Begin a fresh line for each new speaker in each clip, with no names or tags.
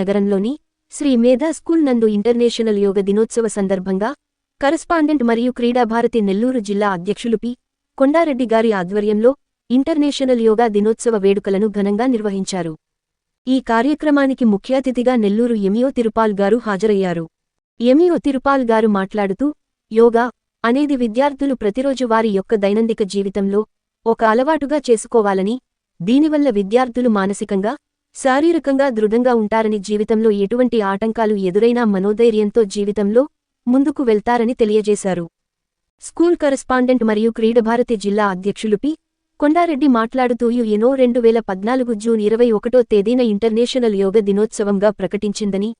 నగరంలోని శ్రీ మేధా స్కూల్ నందు ఇంటర్నేషనల్ యోగ దినోత్సవ సందర్భంగా కరస్పాండెంట్ మరియు క్రీడాభారతి నెల్లూరు జిల్లా అధ్యక్షులు పి కొండారెడ్డి గారి ఆధ్వర్యంలో ఇంటర్నేషనల్ యోగా దినోత్సవ వేడుకలను ఘనంగా నిర్వహించారు ఈ కార్యక్రమానికి ముఖ్య అతిథిగా నెల్లూరు ఎమియో తిరుపాల్ గారు హాజరయ్యారు ఎమియో తిరుపాల్ గారు మాట్లాడుతూ యోగా అనేది విద్యార్థులు ప్రతిరోజు వారి యొక్క దైనందిక జీవితంలో ఒక అలవాటుగా చేసుకోవాలని దీనివల్ల విద్యార్థులు మానసికంగా శారీరకంగా దృఢంగా ఉంటారని జీవితంలో ఎటువంటి ఆటంకాలు ఎదురైనా మనోధైర్యంతో జీవితంలో ముందుకు వెళ్తారని తెలియజేశారు స్కూల్ కరస్పాండెంట్ మరియు క్రీడభారతి జిల్లా అధ్యక్షులు పి కొండారెడ్డి మాట్లాడుతూ యునో రెండు వేల పద్నాలుగు జూన్ ఇరవై ఒకటో తేదీన ఇంటర్నేషనల్ యోగ దినోత్సవంగా ప్రకటించిందని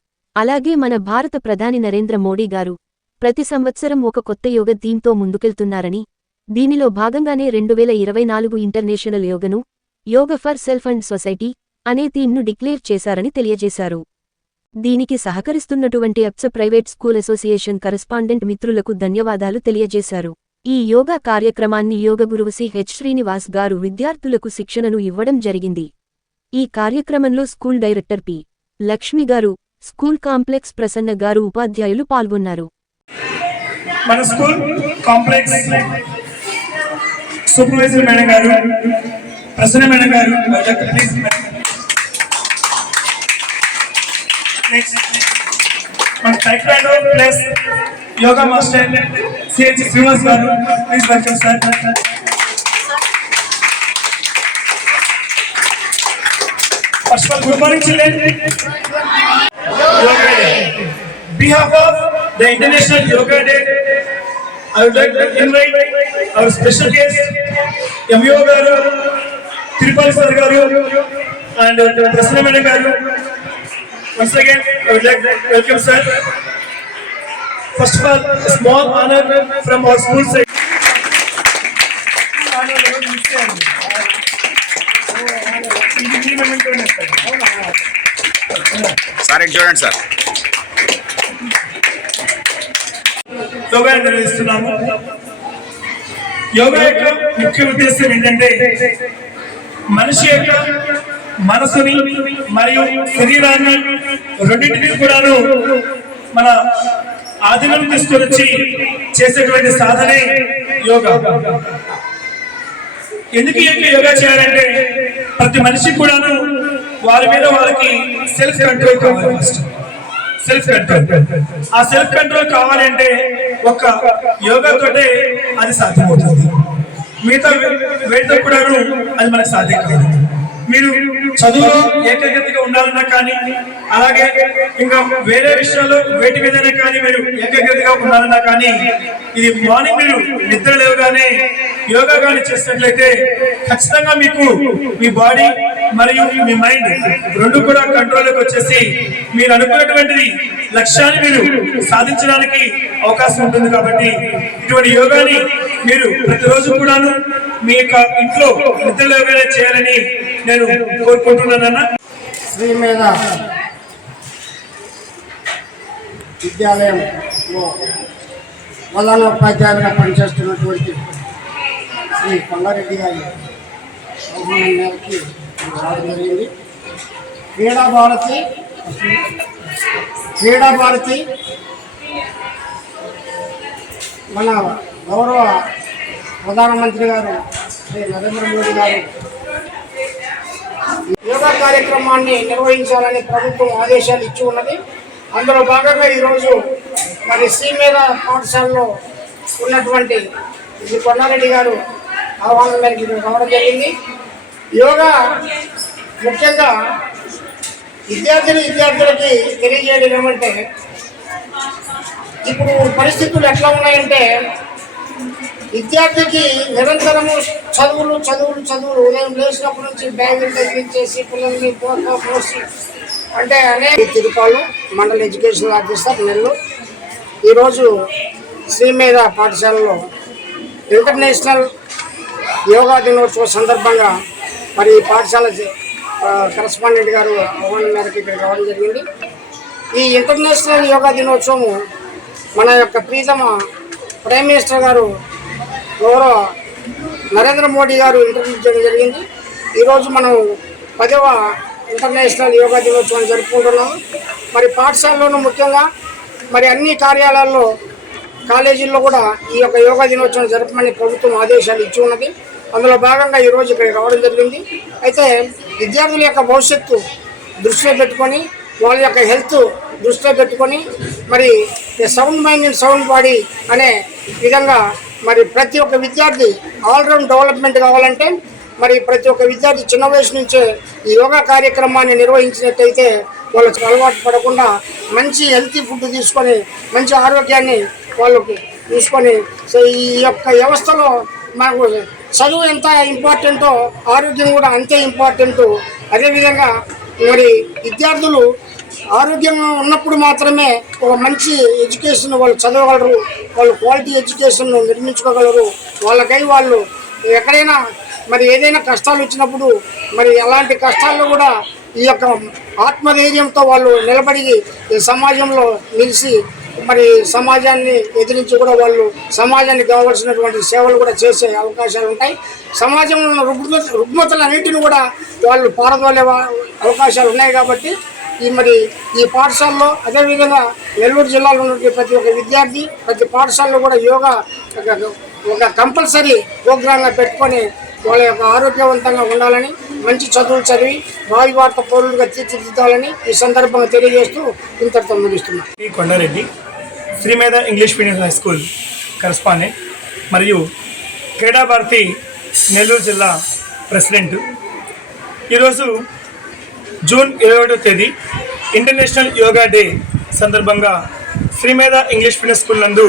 అలాగే మన భారత ప్రధాని నరేంద్ర మోడీ గారు ప్రతి సంవత్సరం ఒక కొత్త యోగ థీమ్తో ముందుకెళ్తున్నారని దీనిలో భాగంగానే రెండు వేల ఇరవై నాలుగు ఇంటర్నేషనల్ యోగను yoga for self and society అనే థీమ్ను డిక్లేర్ చేశారని తెలియజేశారు దీనికి సహకరిస్తున్నటువంటి అప్స ప్రైవేట్ స్కూల్ అసోసియేషన్ కరస్పాండెంట్ మిత్రులకు ధన్యవాదాలు తెలియజేశారు ఈ యోగా కార్యక్రమాన్ని యోగగురువు సి హెచ్ శ్రీనివాస్ గారు విద్యార్థులకు శిక్షణను ఇవ్వడం జరిగింది ఈ కార్యక్రమంలో స్కూల్ డైరెక్టర్ పి లక్ష్మి గారు స్కూల్ కాంప్లెక్స్ ప్రసన్న గారు ఉపాధ్యాయులు పాల్గొన్నారు
మన స్కూల్ కాంప్లెక్స్
సూపర్వైజర్ మేడం గారు
ప్రసన్న మేడం గారు మన taekwondo plus yoga master CH Srinivas గారు please welcome sir first of good morning children yoga day behalf of the international yoga day I would like to invite our special guest, MVO Garu, Tirupati Sir Garu, and Prasna Madam Garu, Once again, I would like to welcome sir. First of all, a small honor from our school side.
Sir చూడండి sir
yoga నిర్వహిస్తున్నాము యోగా యొక్క ముఖ్య ఉద్దేశం ఏంటంటే మనిషి యొక్క మనసుని మరియు శరీరాన్ని రెండింటినీ కూడాను మన ఆధీనం తీసుకొచ్చి చేసేటువంటి సాధనే యోగా ఎందుకు ఏంటి యోగా చేయాలంటే ప్రతి మనిషి కూడాను వారి మీద వాళ్ళకి సెల్ఫ్ కంట్రోల్ కావాలి సెల్ఫ్ కంట్రోల్ ఆ సెల్ఫ్ కంట్రోల్ కావాలంటే ఒక యోగా తోటే అది సాధ్యమవుతుంది మిగతా వేటితో కూడాను అది మనకు సాధ్యం కాదు మీరు చదువులో ఏకాగ్రతగా ఉండాలన్నా కానీ అలాగే ఇంకా వేరే విషయాల్లో వేటి మీదైనా కానీ మీరు ఏకాగ్రతగా ఉండాలన్నా కానీ ఇది మార్నింగ్ మీరు నిద్ర లేవగానే యోగా కానీ చేసినట్లయితే ఖచ్చితంగా మీకు మీ బాడీ మరియు మీ మైండ్ రెండు కూడా కంట్రోల్లోకి వచ్చేసి మీరు అనుకున్నటువంటిది లక్ష్యాన్ని మీరు సాధించడానికి అవకాశం ఉంటుంది కాబట్టి ఇటువంటి యోగాని మీరు ప్రతిరోజు కూడాను మీ యొక్క ఇంట్లో నిద్రలోగానే చేయాలని నేను
కోరుకుంటున్నానన్న శ్రీ మీద విద్యాలయంలో ఉపాధ్యాయులుగా పనిచేస్తున్నటువంటి శ్రీ కొండారెడ్డి గారి ఆహ్వానం మేరకి రావడం జరిగింది క్రీడా భారతి క్రీడా భారతి మన గౌరవ ప్రధానమంత్రి గారు శ్రీ నరేంద్ర మోడీ గారు యోగా కార్యక్రమాన్ని నిర్వహించాలని ప్రభుత్వం ఆదేశాలు ఇచ్చి ఉన్నది అందులో భాగంగా ఈరోజు మరి సీమేర పాఠశాలలో ఉన్నటువంటి ఇది కొండారెడ్డి గారు ఆహ్వానం మేరకు ఇక్కడ రావడం జరిగింది యోగా ముఖ్యంగా విద్యార్థులు విద్యార్థులకి తెలియజేయడం ఏమంటే ఇప్పుడు పరిస్థితులు ఎట్లా ఉన్నాయంటే విద్యార్థికి నిరంతరము చదువులు చదువులు చదువులు ఉదయం లేచినప్పటి నుంచి బ్యాగులు తగ్గించేసి పిల్లల్ని పోసి అంటే అనేక తిరుపాలు మండల ఎడ్యుకేషన్ ఆఫీసర్ నెల్లు ఈరోజు శ్రీమేధ పాఠశాలలో ఇంటర్నేషనల్ యోగా దినోత్సవ సందర్భంగా మరి ఈ పాఠశాల కరస్పాండెంట్ గారు అవన్నీ మేరకు ఇక్కడికి రావడం జరిగింది ఈ ఇంటర్నేషనల్ యోగా దినోత్సవం మన యొక్క ప్రీతమ ప్రైమ్ మినిస్టర్ గారు గౌరవ నరేంద్ర మోడీ గారు ఇంటర్వ్యూ జరిగింది ఈరోజు మనం పదవ ఇంటర్నేషనల్ యోగా దినోత్సవాన్ని జరుపుకుంటున్నాము మరి పాఠశాలలోనూ ముఖ్యంగా మరి అన్ని కార్యాలయాల్లో కాలేజీల్లో కూడా ఈ యొక్క యోగా దినోత్సవం జరపమని ప్రభుత్వం ఆదేశాలు ఇచ్చి ఉన్నది అందులో భాగంగా ఈరోజు ఇక్కడికి రావడం జరిగింది అయితే విద్యార్థుల యొక్క భవిష్యత్తు దృష్టిలో పెట్టుకొని వాళ్ళ యొక్క హెల్త్ దృష్టిలో పెట్టుకొని మరి sound mind and sound body అనే విధంగా మరి ప్రతి ఒక్క విద్యార్థి ఆల్రౌండ్ డెవలప్మెంట్ కావాలంటే మరి ప్రతి ఒక్క విద్యార్థి చిన్న వయసు నుంచే ఈ యోగా కార్యక్రమాన్ని నిర్వహించినట్టయితే వాళ్ళకి అలవాటు పడకుండా మంచి హెల్తీ ఫుడ్ తీసుకొని మంచి ఆరోగ్యాన్ని వాళ్ళకి తీసుకొని సో ఈ యొక్క వ్యవస్థలో మనకు చదువు ఎంత ఇంపార్టెంటో ఆరోగ్యం కూడా అంతే ఇంపార్టెంటు అదేవిధంగా మరి విద్యార్థులు ఆరోగ్యంగా ఉన్నప్పుడు మాత్రమే ఒక మంచి ఎడ్యుకేషన్ వాళ్ళు చదవగలరు వాళ్ళు క్వాలిటీ ఎడ్యుకేషన్ నిర్మించుకోగలరు వాళ్ళకై వాళ్ళు ఎక్కడైనా మరి ఏదైనా కష్టాలు వచ్చినప్పుడు మరి అలాంటి కష్టాల్లో కూడా ఈ యొక్క ఆత్మధైర్యంతో వాళ్ళు నిలబడి సమాజంలో నిలిచి మరి సమాజాన్ని ఎదిరించి కూడా వాళ్ళు సమాజాన్ని కావాల్సినటువంటి సేవలు కూడా చేసే అవకాశాలు ఉంటాయి సమాజంలో ఉన్న రుగ్మత రుగ్మతలన్నింటిని కూడా వాళ్ళు పారదోలే అవకాశాలు ఉన్నాయి కాబట్టి ఈ మరి ఈ పాఠశాలలో అదేవిధంగా నెల్లూరు జిల్లాలో ఉన్నటువంటి ప్రతి ఒక్క విద్యార్థి ప్రతి పాఠశాలలో కూడా యోగా ఒక కంపల్సరీ ప్రోగ్రాంగా పెట్టుకొని వాళ్ళ యొక్క ఆరోగ్యవంతంగా ఉండాలని మంచి చదువులు చదివి భావి వార్త పౌరులుగా తీర్చిదిద్దాలని ఈ సందర్భంగా తెలియజేస్తూ ఇంతటితో ముగిస్తున్నాను ఈ Kondareddy
Medha English medium high school correspondent మరియు క్రీడాభారతి నెల్లూరు జిల్లా ప్రెసిడెంటు ఈరోజు జూన్ ఇరవై ఒకటో తేదీ ఇంటర్నేషనల్ యోగా డే సందర్భంగా శ్రీమేధ ఇంగ్లీష్ ఫిట్నెస్ స్కూల్ నందు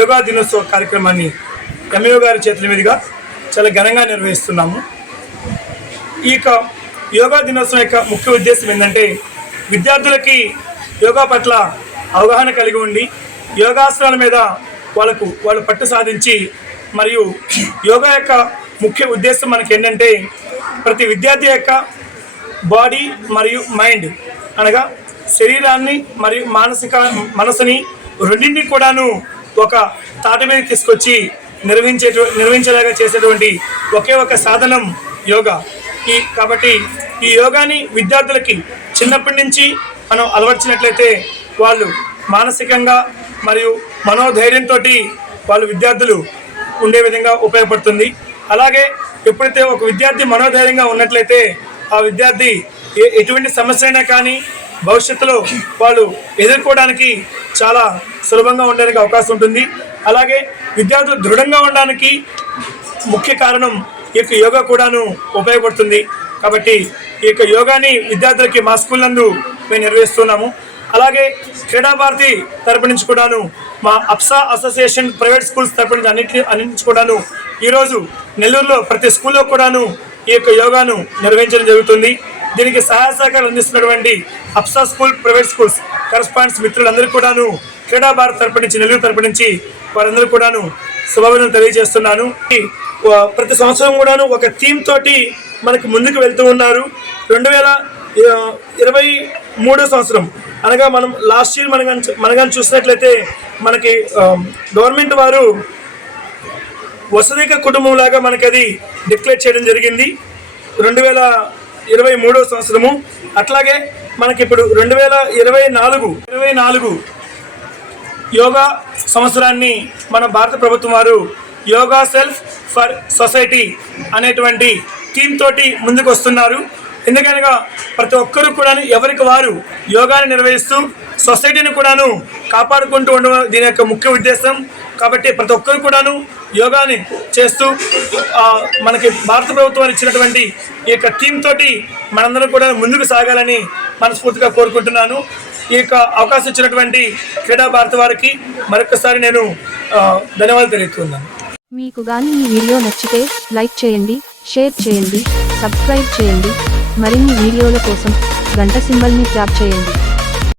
యోగా దినోత్సవ కార్యక్రమాన్ని ఎంఏ గారి చేతుల మీదుగా చాలా ఘనంగా నిర్వహిస్తున్నాము ఈ యొక్క యోగా దినోత్సవం యొక్క ముఖ్య ఉద్దేశం ఏంటంటే విద్యార్థులకి యోగా పట్ల అవగాహన కలిగి ఉండి యోగాసనాల మీద వాళ్ళకు వాళ్ళు పట్టు సాధించి మరియు యోగా యొక్క ముఖ్య ఉద్దేశం మనకి ఏంటంటే ప్రతి విద్యార్థి యొక్క బాడీ మరియు మైండ్ అనగా శరీరాన్ని మరియు మానసిక మనసుని రెండింటినీ కూడాను ఒక తాట మీద తీసుకొచ్చి నిర్వహించే నిర్వహించేలాగా చేసేటువంటి ఒకే ఒక సాధనం యోగా ఈ కాబట్టి ఈ యోగాని విద్యార్థులకి చిన్నప్పటి నుంచి మనం అలవర్చినట్లయితే వాళ్ళు మానసికంగా మరియు మనోధైర్యంతో వాళ్ళు విద్యార్థులు ఉండే విధంగా ఉపయోగపడుతుంది అలాగే ఎప్పుడైతే ఒక విద్యార్థి మనోధైర్యంగా ఉన్నట్లయితే ఆ విద్యార్థి ఎటువంటి సమస్య అయినా కానీ భవిష్యత్తులో వాళ్ళు ఎదుర్కోవడానికి చాలా సులభంగా ఉండడానికి అవకాశం ఉంటుంది అలాగే విద్యార్థులు దృఢంగా ఉండడానికి ముఖ్య కారణం ఈ యొక్క యోగా కూడాను ఉపయోగపడుతుంది కాబట్టి ఈ యొక్క యోగాని విద్యార్థులకి మా స్కూల్ నందు మేము నిర్వహిస్తున్నాము అలాగే క్రీడాభారతి తరపు నుంచి కూడాను మా అప్సా అసోసియేషన్ ప్రైవేట్ స్కూల్స్ తరపు నుంచి అన్నింటి అన్నింటి కూడాను ఈరోజు నెల్లూరులో ప్రతి స్కూల్లో కూడాను ఈ యొక్క యోగాను నిర్వహించడం జరుగుతుంది దీనికి సహాయ సహకారం అందిస్తున్నటువంటి APSA school private schools correspondents మిత్రులందరూ కూడాను క్రీడా భారత్ తరపు నుంచి నెల్లూరు తరపు నుంచి వారందరూ కూడాను శుభాభినందనలు తెలియజేస్తున్నాను ప్రతి సంవత్సరం కూడాను ఒక థీమ్ తోటి మనకి ముందుకు వెళ్తూ ఉన్నారు రెండు వేల ఇరవై మూడో సంవత్సరం అనగా మనం లాస్ట్ ఇయర్ మనగా మనగా చూసినట్లయితే మనకి గవర్నమెంట్ వారు వసతిక కుటుంబంలాగా మనకి అది డిక్లేర్ చేయడం జరిగింది రెండు వేల ఇరవై మూడో సంవత్సరము అట్లాగే మనకి ఇప్పుడు రెండు వేల ఇరవై నాలుగు ఇరవై నాలుగు యోగా సంవత్సరాన్ని మన భారత ప్రభుత్వం వారు yoga self for society theme థీమ్ తోటి ముందుకు వస్తున్నారు ఎందుకనగా ప్రతి ఒక్కరూ కూడా ఎవరికి వారు యోగాని నిర్వహిస్తూ సొసైటీని కూడాను కాపాడుకుంటూ ఉండడం దీని యొక్క ముఖ్య ఉద్దేశం కాబట్టి ప్రతి ఒక్కరు కూడాను యోగాని చేస్తూ మనకి భారత ప్రభుత్వం ఇచ్చినటువంటి ఈ యొక్క థీమ్ తోటి మనందరం కూడా ముందుకు సాగాలని మనస్ఫూర్తిగా కోరుకుంటున్నాను ఈ యొక్క అవకాశం ఇచ్చినటువంటి క్రీడా భారత వారికి మరొకసారి నేను ధన్యవాదాలు తెలియజేస్తున్నాను
మీకు గాని ఈ వీడియో నచ్చితే లైక్ చేయండి షేర్ చేయండి సబ్స్క్రైబ్ చేయండి మరిన్ని వీడియోల కోసం గంట సింబల్ని ట్యాప్ చేయండి